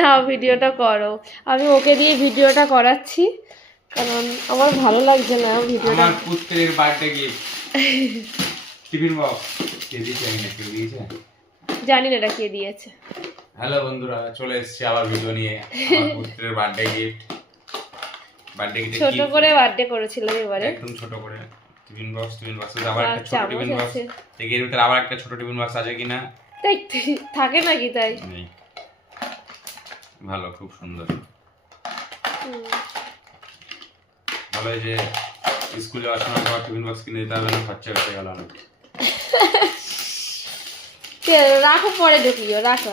না ভিডিওটা করো, আমি ওকে দিয়ে ভিডিওটা করাচ্ছি কারণ আমার ভালো লাগছে না ভিডিওটা। আমার পুত্রের বার্থডে গিফট টিফিন বক্স কে দিয়েছে আমি না কে দিয়েছে জানি না এটা কে দিয়েছে। হ্যালো বন্ধুরা, চলে এসেছি আবার ভিডিও নিয়ে। আমার পুত্রের বার্থডে গিফট। বার্থডে গিফট ছোট করে বার্থডে করেছিল এবারে, একদম ছোট করে টিফিন বক্স আবার একটা ছোট চামচ টিফিন বক্স। আছে। এর ভিতরে আবার একটা ছোট টিফিন বক্স আছে কিনা তাই থাকে নাকি? তাই নেই। ভালো, খুব সুন্দর। ভালো যে স্কুলে যাওয়ার সময় আবার টিফিন বক্স কিনে দিতে হবে না, খরচা বেঁচে গেল অনেক। রাখো, পরে ঢুকিও, রাখো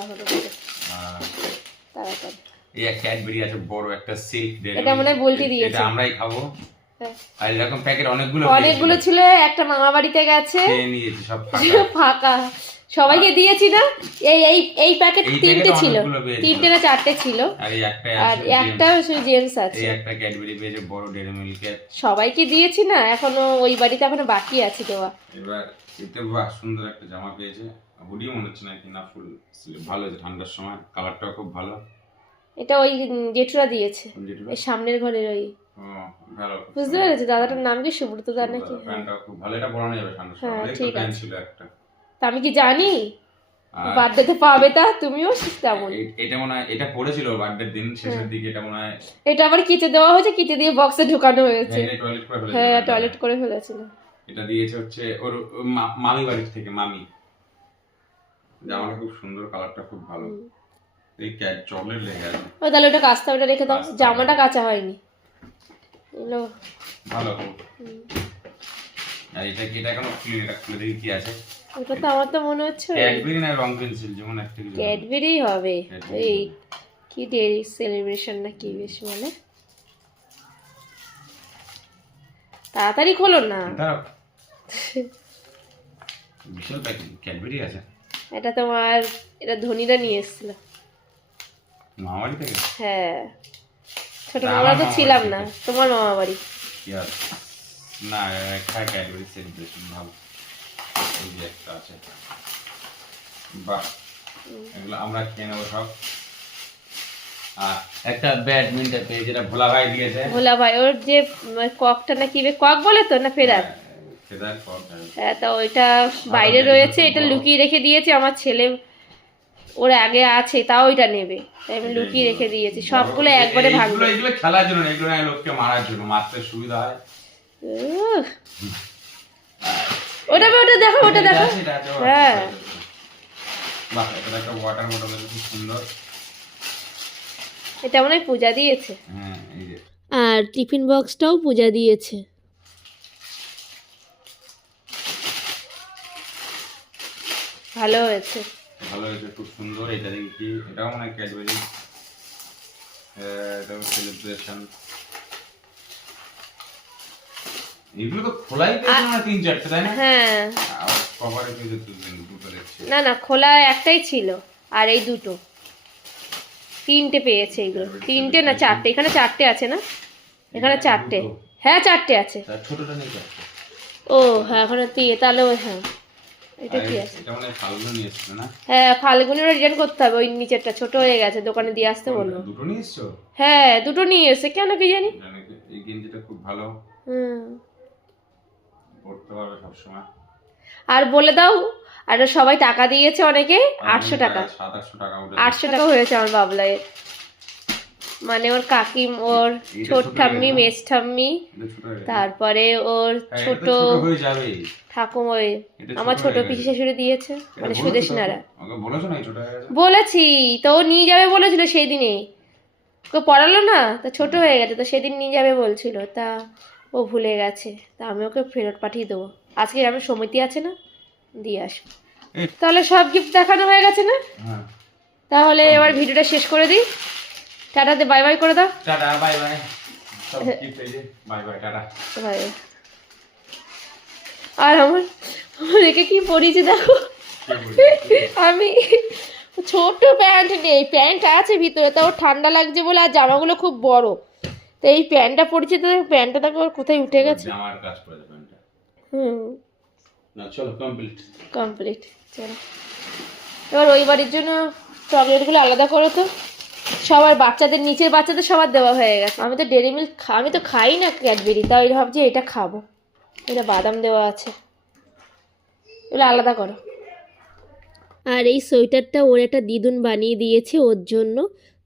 তাড়াতাড়ি। এই একটা ক্যাডবেরি আছে বড় একটা সিল্ক, এটা মনে হয় বলটি দিয়েছে, এটা আমরাই খাবো। আর এরকম প্যাকেট অনেকগুলো ছিল। একটা মামা বাড়িতে গেছে, খেয়ে নিয়েছি সব ফাঁকা। সবাইকে দিয়েছি না? এই এই এই প্যাকেট তিনটে ছিল, তিনটে না চারটে ছিল, আর একটা জেমস আছে। এই একটা ক্যাডবেরি পেয়েছে বড় ডেয়ারি মিল্কের। সবাইকে দিয়েছি না, এখনো ওই বাড়িতে এখনো বাকি আছে দেওয়া। এবার এতে বাহ সুন্দর একটা জামা পেয়েছে, হুডি মনে হচ্ছে না কি না, ফুল ভালো আছে ঠান্ডার সময়, কালারটাও খুব ভালো। এটা ওই জেঠুরা দিয়েছে, এই সামনের ঘরের ওই। ভালো, বুঝতে পেরেছি। দাদাটার নাম কি সুব্রত দা নাকি? প্যান্টটা খুব ভালো, এটা পরানো যাবে ঠান্ডার সময়। ঠিক প্যান্ট আছে। ছিল একটা, তা আমি কি জানি বার্থডেতে পাবে? তা তুমিও তেমন। এটা মনে হয় এটা পড়েছিল বার্থডের দিন শেষের দিকে, এটা মনে হয় এটা আবার কেচে দেওয়া হয়েছে, কেচে দিয়ে বক্সে ঢোকানো হয়েছে। টয়লেট করে ফেলেছিল। হ্যাঁ, টয়লেট করে ফেলেছিল। এটা দিয়েছে হচ্ছে ওর মামি বাড়ি থেকে, মামি। জামাটা খুব সুন্দর, কালারটা খুব ভালো। এই ক্যাট চকলেট লেগে আছে। ও তাহলে ওটা কাচতে, ওটা রেখে দাও, জামাটা কাঁচা হয়নি। এলো ভালো। আর এটা কি, এটা কেন খুলে, এটা খুলে দেখি কি আছে। ওটা তো আমার তো মনে হচ্ছে ক্যাডবেরি না রং পেন্সিল যেমন একটা কিছু। ক্যাডবেরি হবে। এই কি ডেয়ারি সেলিব্রেশন না কি বেশ বলে। তাড়াতাড়ি খোলো না। বিশাল প্যাকেট ক্যাডবেরি আছে। এটা তোমার, এটা ধনীরা নিয়ে এসেছিল মামাবাড়ি থেকে। হ্যাঁ, ছোট মামা তো ছিলাম না, তোমার মামা বাড়ি। না, একটা ক্যাডবেরি সেলিব্রেশন ভালো। এই যে একটা আছে, বাহ, এগুলো আমরা খেয়ে নেবো সব। আর একটা ব্যাডমিন্টন পেয়ে, যেটা ভোলা ভাই দিয়েছে। ভোলা ভাই, ওর যে ককটা না কি কক বলে তো না ফেরার, ফেরার কক। হ্যাঁ, তো ওইটা বাইরে রয়েছে, এটা লুকিয়ে রেখে দিয়েছে আমার ছেলে। ওর আগে আছে, তাও ওইটা নেবে, তাই আমি লুকিয়ে রেখে দিয়েছি। সবগুলো একবারে ভাঙবে। এগুলো খেলার জন্য, এগুলো না লোককে মারার জন্য, মারতে সুবিধা হয়। ওটা দেখো, ওটা দেখো। হ্যাঁ, বাহ, এটা একটা ওয়াটার বটল, খুব সুন্দর। এটা মনে হয় পূজা দিয়েছে। হ্যাঁ, এই যে। আর টিফিন বক্সটাও পূজা দিয়েছে। ভালো হয়েছে, ভালো হয়েছে, খুব সুন্দর। এটা দেখি কি, এটাও মনে হয় ক্যাডবেরি। এটাও সেলিব্রেশন। এগুলো তো খোলাই পেয়েছে না, 3-4টে, তাই না? হ্যাঁ, কভারে পেয়েছে দুটো দেখছি। না খোলা একটাই ছিল, আর এই দুটো, তিনটে পেয়েছে। এগুলো তিনটে না চারটে, এখানে চারটে আছে না? এখানে চারটে, হ্যাঁ চারটে আছে। ছোটটা নেই চারটে। ও হ্যাঁ, এখানে তাহলে ওই, হ্যাঁ এটা কি আছে? এটা মানে ফাল্গুন নিয়ে এসেছে না? হ্যাঁ, ফাল্গুনেরও রিটার্ন করতে হবে, ওই নিচেরটা ছোট হয়ে গেছে, দোকানে দিয়ে আসতে বলবো। দুটো নিয়ে এসছো? হ্যাঁ, দুটো নিয়ে এসে, কেন কি জানি। এই গেঞ্জিটা খুব ভালো, হুম, পড়তে পারবে সবসময়। আর বলে দাও, আর সবাই টাকা দিয়েছে অনেকে, 800 টাকা, 700-800 টাকা, 800 টাকা হয়েছে আমার বাবলায়ের। মানে ওর কাকিম, ওর ছোট ঠাম্মি, মেজ ঠাম্মি, তারপরে ওর ছোট ঠাকুমা, আমার ছোট পিসি শাশুড়ি দিয়েছে, মানে সুদেশনারা। বলেছি তো, ও নিয়ে যাবে বলেছিল সেই দিনে, ওকে পড়ালো না, তা ছোট হয়ে গেছে, তো সেদিন নিয়ে যাবে বলছিল, তা ও ভুলে গেছে, তা আমি ওকে ফেরত পাঠিয়ে দেবো। আজকে আমার সমিতি আছে না, দিয়ে আসবো। তাহলে সব গিফট দেখানো হয়ে গেছে না? তাহলে এবার ভিডিওটা শেষ করে দিই। টাটাতে বাই বাই করে দাও। Tata, bye bye. সব গিফট এই যে, বাই বাই, টাটা, বাই। আর আমার একে কি পরিয়েছে দেখো, আমি ছোট প্যান্ট নেই, প্যান্ট আছে ভিতরে, তাও ঠান্ডা লাগছে বলে, আর জামাগুলো খুব বড়, তো এই প্যান্টটা পরেছে, তো প্যান্টটা দেখো কোথায় উঠে গেছে। জামার কাজ করেছে প্যান্টটা। না চলো কমপ্লিট চলো। এবার ওই বাড়ির জন্য চকলেটগুলো আলাদা করো তো। সবার বাচ্চাদের, নিচের বাচ্চাদের সবার দেওয়া হয়ে গেছে। আমি তো ডেরি মিল্ক আমি তো খাই না ক্যাডবেরি, তাই ভাবছি এটা খাবো। এটা বাদাম দেওয়া আছে, এগুলো আলাদা করো। আর এই সোয়েটারটা ওর একটা দিদুন বানিয়ে দিয়েছে ওর জন্য,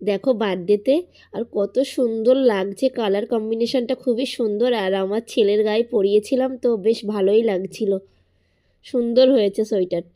দেখো বার্থডেতে। আর কত সুন্দর লাগছে, কালার কম্বিনেশনটা খুবই সুন্দর। আর আমার ছেলের গায়ে পরিয়েছিলাম তো বেশ ভালোই লাগছিল, সুন্দর হয়েছে সোয়েটারটা।